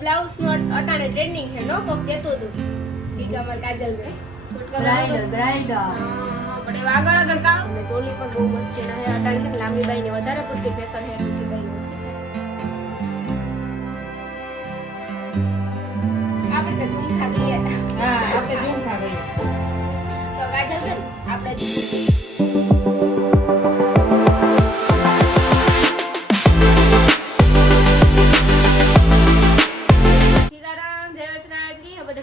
Blouse નો અટાણે trending છે નો કોક કેતો હતું સીકામાં કાજલ ને શૂટ કરવા બ્રાઇડલ હા પણ એ આગળ આગળ કામ ને ચોલી પણ બહુ મસ્ત છે ને અટાણે છે ને લાંબી બાઈ ને વધારે પૂરતી ફેશન છે ટૂંકી બાઈ આપણે તો ઝુમખા ગઈએ હા આપણે ઝુમખા ગઈએ તો કાજલ છે ને આપણે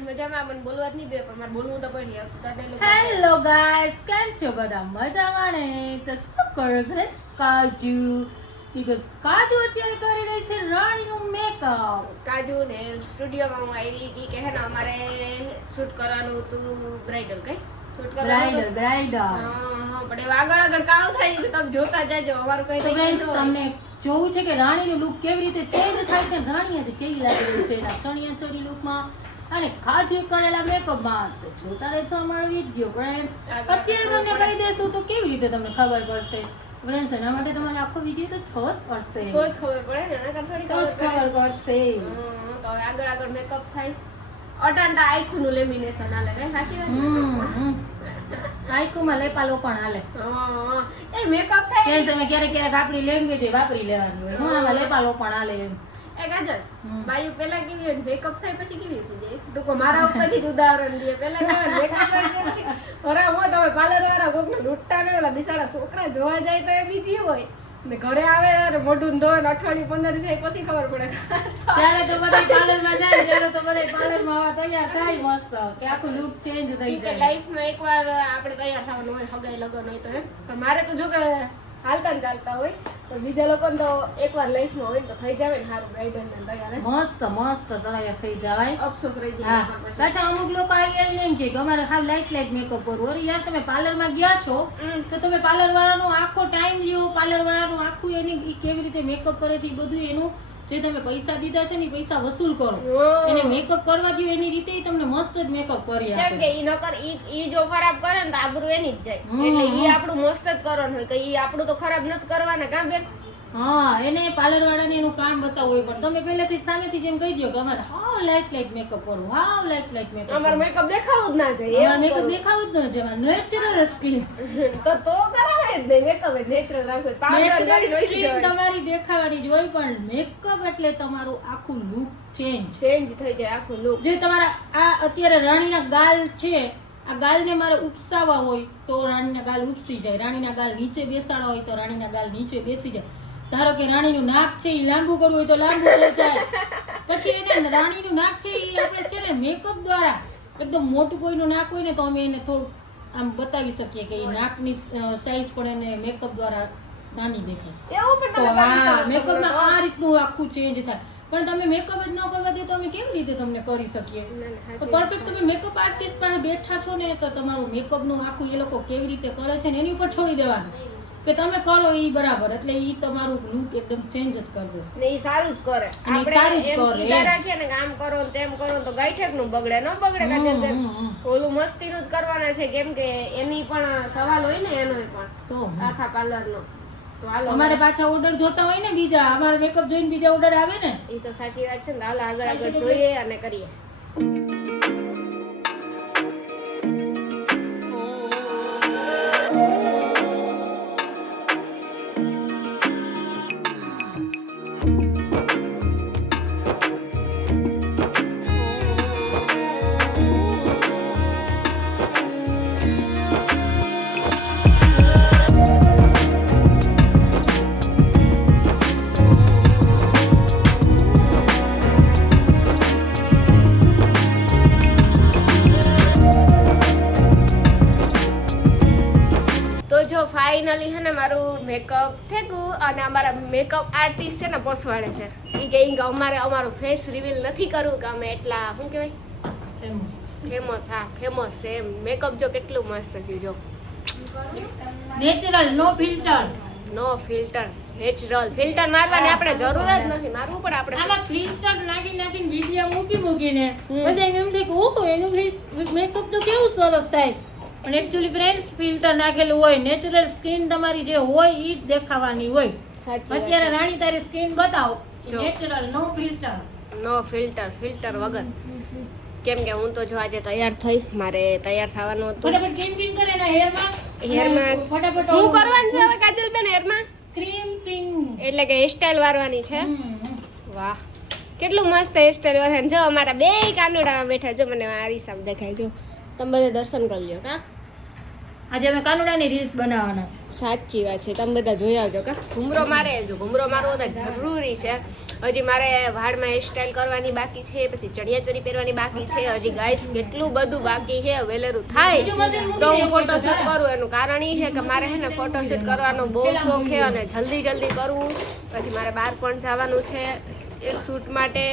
મજામાં મને બોલવા જ નહીં દે પણ મારે બોલવું તો પડી હેલો ગાઈસ કેમ છો બધા મજામાં ને તો શું કરો ફ્રેન્ડ્સ કાજુ બીકોઝ કાજુ અત્યારે કરી રહી છે રાણીનું મેકઅપ કાજુ ને સ્ટુડિયોમાં હું આવી હતી કે હે ને અમારે શૂટ કરવાનું હતું બ્રાઇડલ કઈ શૂટ કરવાનું બ્રાઇડલ હા પણ એ આગળ આગળ કાવ થાય છે તમે જોતા જાજો અમારું કઈ તો ફ્રેન્ડ્સ તમને જોવું છે કે રાણીનું લુક કેવી રીતે ચેન્જ થાય છે રાણી આજે કેવી લાગી રહી છે એના ચણિયા ચોરી લુકમાં અને કાજુ કરેલા મેકઅપમાં તો જોતા રહેજો અમારો વિડિયો ફ્રેન્ડ્સ અત્યારે તમને કહી દેશું તો કેવી રીતે તમને ખબર પડશે ફ્રેન્ડ્સ એના માટે તમારે આખો વિડિયો તો જોવો જ પડશે તો જ ખબર પડે ને નકર થોડી તો જ ખબર પડશે તો આગળ આગળ મેકઅપ થાય અટાંટા આઈખુનું લેમિનેશન હાલે ને સાચી વાત આઈકુમાં લેપાલો પણ હાલે હા એ મેકઅપ થાય ફ્રેન્ડ્સ અમે ક્યારેક આપણી લેંગ્વેજ વાપરી લેવાની હોય હું આમાં લેપાલો પણ હાલે એમ એ કાજલ બાયુ પેલા કેવી હોય મેકઅપ થાય પછી કેવી થઈ જાય તો મારા ઉપરથી જ ઉદાહરણ લે પેલા કેવા મેકઅપ થાય પછી ઓરા મો તમે પાર્લર વાળા કોકને લૂંટતા ને ઓલા બિચારા છોકરા જોવા જાય તો એ બીજી હોય ને ઘરે આવે અને મોઢું ધોય ને અઠવાડિયું 15 થાય પછી ખબર પડે ત્યારે તો બધા પાર્લરમાં જાય ત્યારે તો બધા પાર્લરમાં આવા તૈયાર થાય મસ્ત કે આખું લુક ચેન્જ થઈ જાય લાઈફમાં એકવાર આપણે તૈયાર થવાનું હોય હગાઈ લગન હોય તો પણ મારે તો જો કે હાલતા ને ચાલતા હોય પણ બીજા લોકોને તો એકવાર લાઈફમાં હોય તો થઈ જાવે ને સારું બ્રાઇડલ ને તૈયાર મસ્ત તૈયાર થઈ જવાય અફસોસ રહી જાય પાછા અમુક લોકો આવી એમ કે અમારે હાવ લાઈટ મેકઅપ કરવું અરે યાર તમે પાર્લરમાં ગયા છો તો તમે પાર્લર વાળાનો આખો ટાઈમ લ્યો પાર્લર વાળાનું આખું એની કેવી રીતે મેકઅપ કરે છે એ બધું એનું જે તમે પૈસા દીધા છે ને પૈસા વસૂલ કરો એને મેકઅપ કરવા દો એની રીતે તમને મસ્ત જ મેકઅપ કરી આપે કેમ કે ઈ નકર ઈ જો ખરાબ કરે ને તો આબરૂ એની જ જાય એટલે ઈ આપણું મસ્ત જ કરવાનું હોય કે ઈ આપણું તો ખરાબ નથી કરવાના કાં બેન હા એને પાર્લર વાળાને એનું કામ બતાવવું હોય પણ તમે પહેલાથી સામેથી જેમ કહી દો કે અમારે હાવ લાઈટ મેકઅપ કરવું હાવ લાઈટ મેકઅપ અમાર મેકઅપ દેખાવું જ ના જોઈએ અમાર મેકઅપ દેખાવું જ ન જોઈએ નેચરલ સ્કિન તો કરાવે જ નહીં મેકઅપ જ નેચરલ રાખો નેચરલ સ્કિન તમારી દેખાવાની જ હોય પણ મેકઅપ એટલે તમારું આખું લુક ચેન્જ થઈ જાય આખું લુક જે તમારા આ અત્યારે રાણીના ગાલ છે આ ગાલને મારે ઉપસાવા હોય તો રાણીના ગાલ ઉપસી જાય રાણીના ગાલ નીચે બેસાડવા હોય તો રાણીના ગાલ નીચે બેસી જાય ધારો કે રાણીનું નાક છે એ લાંબુ કરવું હોય તો લાંબુ થઈ જાય પછી એને રાણીનું નાક છે એ આપણે છે ને મેકઅપ દ્વારા એકદમ મોટું કોઈનું નાક હોય ને તો અમે એને થોડું આમ બતાવી શકીએ કે એ નાકની સાઈઝ પણ એને મેકઅપ દ્વારા નાની દેખાય એવું પણ હા મેકઅપમાં આ રીતનું આખું ચેન્જ થાય પણ તમે મેકઅપ જ ન કરવા દે તો અમે કેવી રીતે તમને કરી શકીએ પરફેક્ટ તમે મેકઅપ આર્ટિસ્ટ પાસે બેઠા છો ને તો તમારું મેકઅપનું આખું એ લોકો કેવી રીતે કરે છે ને એની ઉપર છોડી દેવાનું કે તમે કરો ઈ બરાબર એટલે ઈ તમારું લુક એકદમ ચેન્જ જ કરી દેશે ને ઈ સારું જ કરે આપણે એમ કીધા રાખીએ ને આમ કરો ને તેમ કરો તો ગાઈઠેક નું બગડે ન બગડે કાજલ ઓલું મસ્તીનું જ કરવાના છે કેમ કે એની પણ સવાલ હોય ને એનો પણ તો આખા પાર્લર નો તો હાલો અમારે પાછા ઓર્ડર જોતા હોય ને બીજા અમારે મેકઅપ જોઈને બીજા ઓર્ડર આવે ને ઈ તો સાચી વાત છે ને હાલ આગળ જોઈએ અને કરીએ ફાઇનલી છે ને મારું મેકઅપ થઈ ગયું અને અમારા મેકઅપ આર્ટિસ્ટ છે ને પોસવાડે છે ઈ કે અમારે અમારું ફેસ રિવીલ નથી કરવું કે અમે એટલા શું કહેવાય ફેમસ છે એમ મેકઅપ જો કેટલું મસ્ત થયું જો નેચરલ નો ફિલ્ટર નેચરલ ફિલ્ટર મારવાની આપણે જરૂર જ નથી મારવું પણ આપણે આમાં ફિલ્ટર નાખીને વિડિયો મૂકીને બધા એમ થાય કે ઓહો એનું મેકઅપ તો કેવું સરસ થાય પણ એક્ચ્યુઅલી ફ્રેન્ડ્સ ફિલ્ટર નાખેલું હોય નેચરલ સ્કિન તમારી જે હોય ઈ જ દેખાવાની હોય અત્યારે રાણી તારી સ્કિન બતાવો નેચરલ નો ફિલ્ટર નો ફિલ્ટર વગર. કેમ કે હું તો જો આજે તૈયાર થઈ, મારે તૈયાર થવાનું હતું. ફટાફટ ક્રીમ્પિંગ કરે ને હેરમાં ફટાફટ શું કરવાનું છે હવે કાજલબેન હેરમાં? ક્રીમ્પિંગ એટલે કે હેરસ્ટાઈલ વારવાની છે. વાહ, કેટલું મસ્ત હેરસ્ટાઈલ વારે. જો અમારા બે કાનુડામાં બેઠા, જો મને મારી સામે દેખાય. જો તમે બધા દર્શન કરી લ્યો. કા આજે અમે કાનુડાની રીલ્સ બનાવવાના છે. સાચી વાત છે, તમે બધા જોઈ આવજો. કા ઘૂમરો મારે, જો ઘૂમરો મારવો તો જરૂરી છે. હજી મારે વાળમાં હેરસ્ટાઈલ કરવાની બાકી છે, પછી ચણિયાચોળી પહેરવાની બાકી છે. હજી ગાઈસ કેટલું બધું બાકી છે. વેલેરું થાય તો હું ફોટોશૂટ કરું. એનું કારણ એ છે કે મારે છે ને ફોટોશૂટ કરવાનો બહુ શોખ છે અને જલ્દી કરવું. પછી મારે બહાર પણ જવાનું છે એક શૂટ માટે.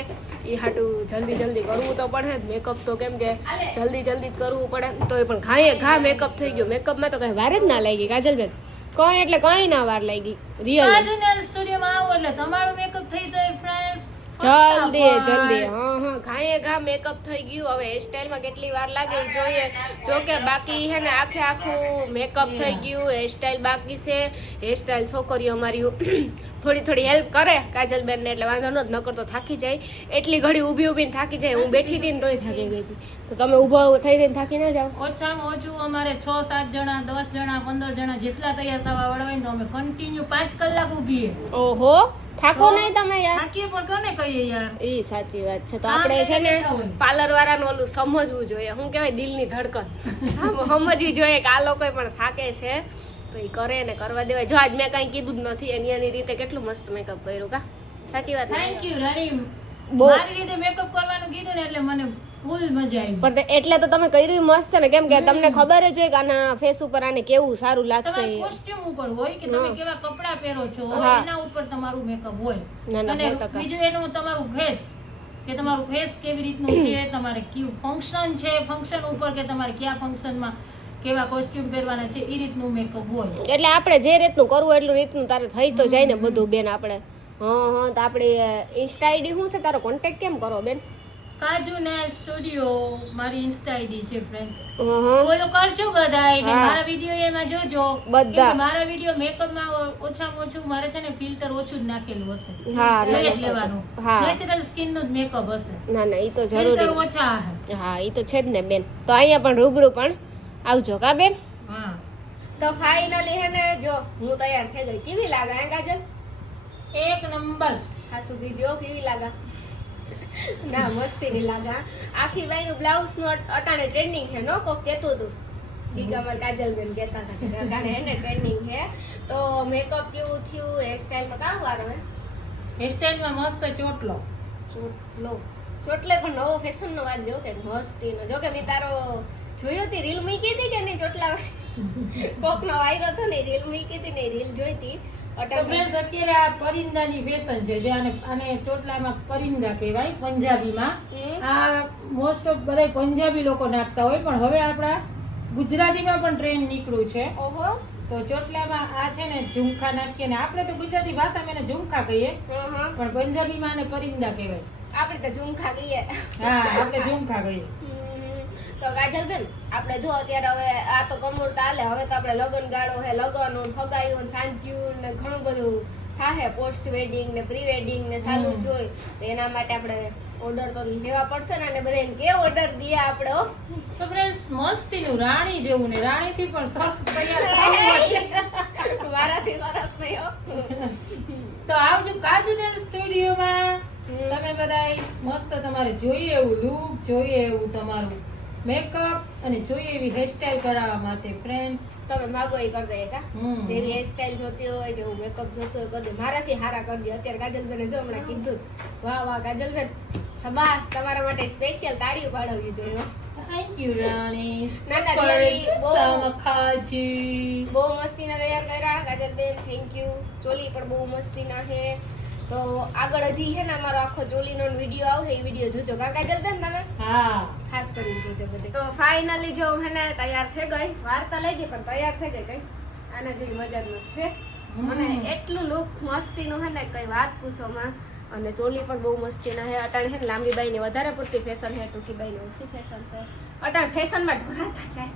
એ હાટું જલ્દી કરવું તો પડે જ. મેકઅપ તો કેમ કે જલ્દી જ કરવું પડે. તો એ પણ ઘા મેકઅપ થઈ ગયો. મેકઅપમાં તો કઈ વાર જ ના લાગી કાજલબેન, કઈ એટલે કઈ ના વાર લાગી. રિયલ સ્ટુડિયોમાં આવો એટલે તમારું મેકઅપ થઈ જાય ફ્રેન્ડ્સ. જલ્દી ઘા મેકઅપ થઈ ગયું. હવે હેરસ્ટાઈલમાં કેટલી વાર લાગે એ જોઈએ. જો કે બાકી છે ને આખું મેકઅપ થઈ ગયું, હેરસ્ટાઈલ બાકી છે. હેરસ્ટાઈલ છોકરીઓ અમારી થોડી હેલ્પ કરે કાજલબેન ને, એટલે વાંધો ન કરતો થાકી જાય. એટલી ઘડી ઊભીને થાકી જાય. હું બેઠી હતી ને તોય થાકી ગઈ હતી. તો તમે ઊભા થઈને થાકી ના જાઓ? ઓછામાં ઓછું અમારે 6-7 જણા, 10 જણા, 15 જણા જેટલા તૈયાર થવા વાળા તો અમે કન્ટિન્યુ 5 કલાક ઊભીએ. ઓહો, થાકો નહીં તમે યાર? થાકીએ પણ કોને કહીએ યાર. એ સાચી વાત છે. તો આપણે છે ને પાર્લર વાળાનું ઓલું સમજવું જોઈએ. શું કહેવાય, દિલની ધડકન સમજવી જોઈએ કે આ લોકો પણ થાકે છે તો એ કરે ને કરવા દેવાય. જો આજ મેં કઈ કીધું જ નથી, એની રીતે કેટલું મસ્ત મેકઅપ કર્યું. કા સાચી વાત? થેન્ક યુ રાણી. મારી રીતે મેકઅપ કરવાનું કીધું ને એટલે મને ફૂલ મજા આવી. પણ એટલે તો તમે કર્યું મસ્ત ને, કેમ કે તમને ખબર જ હોય કે આના ફેસ ઉપર આને કેવું સારું લાગશે. તમારા કોસ્ટ્યુમ ઉપર હોય કે તમે કેવા કપડા પહેરો છો એના ઉપર તમારું મેકઅપ હોય. અને બીજું એનું તમારું ફેસ કે તમારું ફેસ કેવી રીતનું છે, તમારે કયું ફંક્શન છે, ફંક્શન ઉપર કે તમારે કયા ફંક્શનમાં કેવા કોસ્ટ્યુમ પહેરવાના છે એ રીતનું મેકઅપ હોય. એટલે આપણે જે રીતનું કરવું એટલું રીતનું તારે થઈ તો જાય ને બધું બેન. આપણે તો આપણી ઇન્સ્ટા આઈડી શું છે? તારો કોન્ટેક્ટ કેમ કરો બેન? કાજુ નેલ સ્ટુડિયો મારી ઇન્સ્ટા આઈડી છે ફ્રેન્ડ્સ. ફોલો કરજો બધા. એટલે મારા વિડિયો એમાં જોજો બધા. મારા વિડિયો મેકઅપમાં ઓછામાં ઓછું મારે છે ને ફિલ્ટર ઓછું જ નાખેલું હશે. હા, જોઈ જ લેવાનું. નેચરલ સ્કિન નું જ મેકઅપ હશે. ના એ તો જરૂરી. ફિલ્ટર ઓછા હે. હા, એ તો છે જ ને બેન. તો અહીંયા પણ રૂબરૂ પણ આવજો કા બેન. હા. તો ફાઇનલી હે ને જો હું તૈયાર થઈ ગઈ. કેવી લાગે હે કાજલ? એક નંબર. હા, સુધી જો કેવી લાગે? ના મસ્તી ની લાગા. આખી બાઈ નું બ્લાઉઝ નું અટાણે ટ્રેન્ડિંગ છે. નો કોક કેતું હતું જીગામાં કાજલબેન કહેતા હતા અટાણે હે ને ટ્રેન્ડિંગ છે. તો મેકઅપ કેવું થયું, હેરસ્ટાઈલ માં કામ વારો હે? હેરસ્ટાઈલ માં મસ્ત ચોટલો ચોટલે પણ નવો ફેશન નો વાર જો કે મસ્તી નો. જો કે મેં તારો જોયો હતી રીલ મૂકી હતી કે નહીં? ચોટલા કોક નો વાયરો હતો ને, રીલ મૂકી હતી ને, રીલ જોઈ હતી. અત્યારે આ પરિંદાની ફેશન છે. જે આને ચોટલામાં પરિંદા કહેવાય પંજાબીમાં. આ મોસ્ટ ઓફ બધા પંજાબી લોકો નાખતા હોય, પણ હવે આપણા ગુજરાતીમાં પણ ટ્રેન્ડ નીકળ્યું છે. ઓહો. તો ચોટલામાં આ છે ને ઝુમખા નાખીએ ને, આપણે તો ગુજરાતી ભાષામાં એને ઝુમખા કહીએ, પણ પંજાબીમાં આને પરિંદા કહેવાય. આપણે તો ઝુમખા કહીએ. હા, આપણે ઝુમખા કહીએ. તો કાજલબેન આપણે જો અત્યારે હવે આ તો કમોડ ચાલે. હવે તો આપણે લગન ગાળો હે, લગન ફગાયું સાંજ્યું ને ઘણું બધું થાય. પોસ્ટ વેડિંગ ને પ્રી વેડિંગ ને ચાલુ જ હોય. તો એના માટે આપણે ઓર્ડર તો લેવા પડશે ને. અને બધાને કે ઓર્ડર દઈએ આપણે. તો ફ્રેન્ડ્સ મસ્તીનું રાણી જેવું ને રાણીથી પણ સરસ તૈયાર મારાથી સરસ નહીં હો. તો આવજો કાજુ નેલ સ્ટુડિયોમાં. તમે બધા મસ્ત તમારે જોઈએ એવું લુક, જોઈએ એવું તમારું મેકઅપ અને જોઈએ એવી હેરસ્ટાઈલ કરાવવા માટે ફ્રેન્ડ્સ તમે માગો એ કરી દઈએ કા? જેવી હેરસ્ટાઈલ જોતી હોય, જેવું મેકઅપ જોતો હોય કરી દે. મારાથી હારા કરી દે. અત્યારે કાજલબેને જો હમણાં કીધું. વાહ કાજલબેન, શાબાશ. તમારા માટે સ્પેશિયલ તાળીઓ પાડવી જોઈએ. થેન્ક યુ રાણી. બહુ મસ્તીના તૈયાર કર્યા કાજલબેન. Thank you. ચોલી પણ બહુ મસ્તીના છે. તો આગળ હજી છે ને અમારો આખો ચોલીનો વિડીયો આવશે. એ વિડીયો જોજો કા કાજલબેન તમે? હા, ખાસ કરીને જોજો બધે. તો ફાઇનલી જો હે ને તૈયાર થઈ ગઈ. વાર તો લઈ ગઈ પણ તૈયાર થઈ ગઈ. કઈ આના જેવી મજા જ નથી. અને એટલું લુક મસ્તીનું હે ને કઈ વાત પૂછોમાં. અને ચોલી પણ બહુ મસ્તીના છે. અટાણ છે ને લાંબી બાઈને વધારે પૂરતી ફેશન છે, ટૂંકી બાઈને ઓછી ફેશન છે. અટાણ ફેશનમાં ઢોરાતા જાય.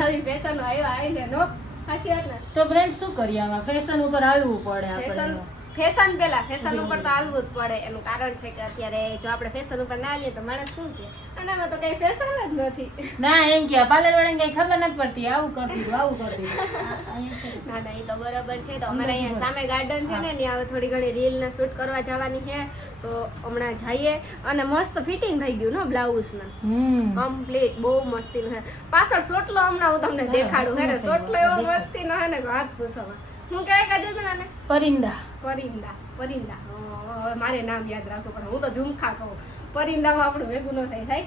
નવી ફેશનો આવી છે નો. સાચી વાત ને? તો ફ્રેન્ડ શું કરીએ આમાં? ફેશન ઉપર હાલવું પડે આપણે. ફેશન ઉપર તો હાલવું જ પડે. એનું કારણ છે કે અત્યારે જો આપણે ફેશન ઉપર ના આવીએ તો માણસ શું કે આનામાં તો કઈ ફેશન જ નથી. ના એમ કે પાર્લર વાળાને કઈ ખબર નથી પડતી, આવું કરતી ના ના, એ તો બરાબર છે. તો અમારે અહીંયા સામે ગાર્ડન છે ને, ત્યાં હવે થોડી ઘણી રીલ ને શૂટ કરવા જવાની છે, તો હમણાં જઈએ. અને મસ્ત ફિટિંગ થઈ ગયું ને બ્લાઉઝ ને, કમ્પ્લીટ બહુ મસ્તીનું છે. પાછળ સોટલો હમણાં હું તમને દેખાડું હે ને, સોટલો એવો મસ્તીનો હે ને વાત પૂછો. હું કહે કાજે મને પરિંદા. મારે નામ યાદ રાખવું પડે, હું તો ઝુમખા કહું. પરિંદામાં આપણું ભેગું ન થાય.